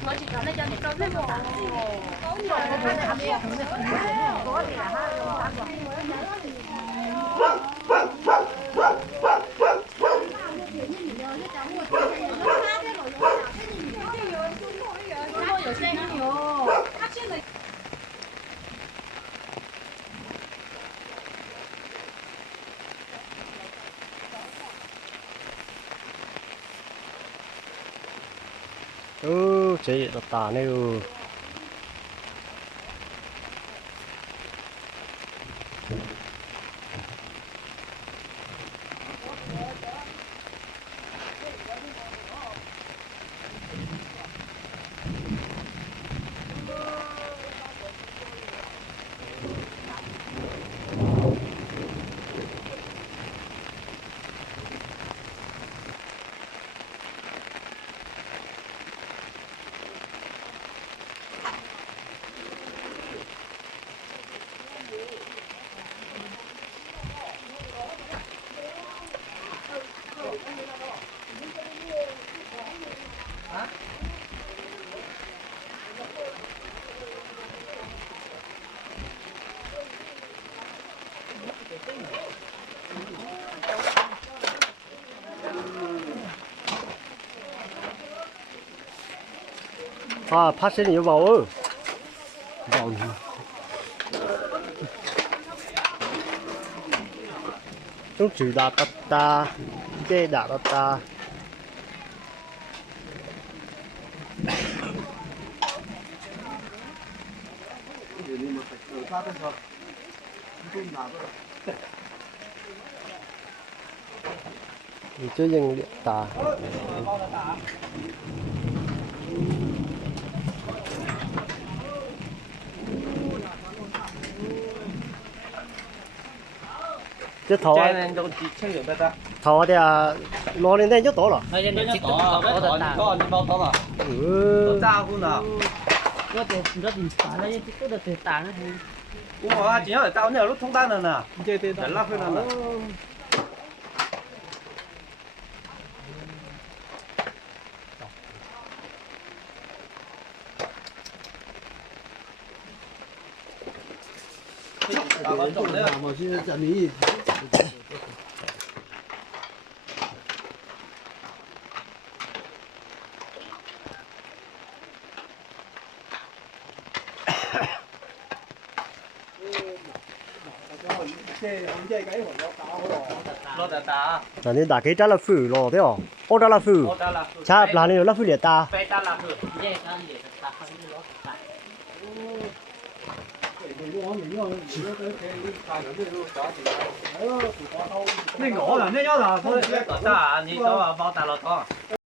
我只讲那叫你招那个打。有声音哟。他现在。chế đập tà này à phát sinh nhiều bầu ơi bầu chúng chỉ đã tắt ta dê đã tắt ta chơi dừng điện ta chứ thọ thọ thì lo lên đây chút tổ rồi. Có thể rất là phá đấy, có thể tán nó thôi. Ủa mà chỉ là tao nhờ lúc thông tan rồi nè. Chơi tiền đánh lắc thôi nè. Tao vẫn trộn đấy. Mà xin chả ní. là nên đã cái trả là phử rồi thế hả? Ô trả là phử. Cha là nên là phử liệt ta. Nên ngõ là nên nhớ là thôi. Ta, 你都要包大了汤。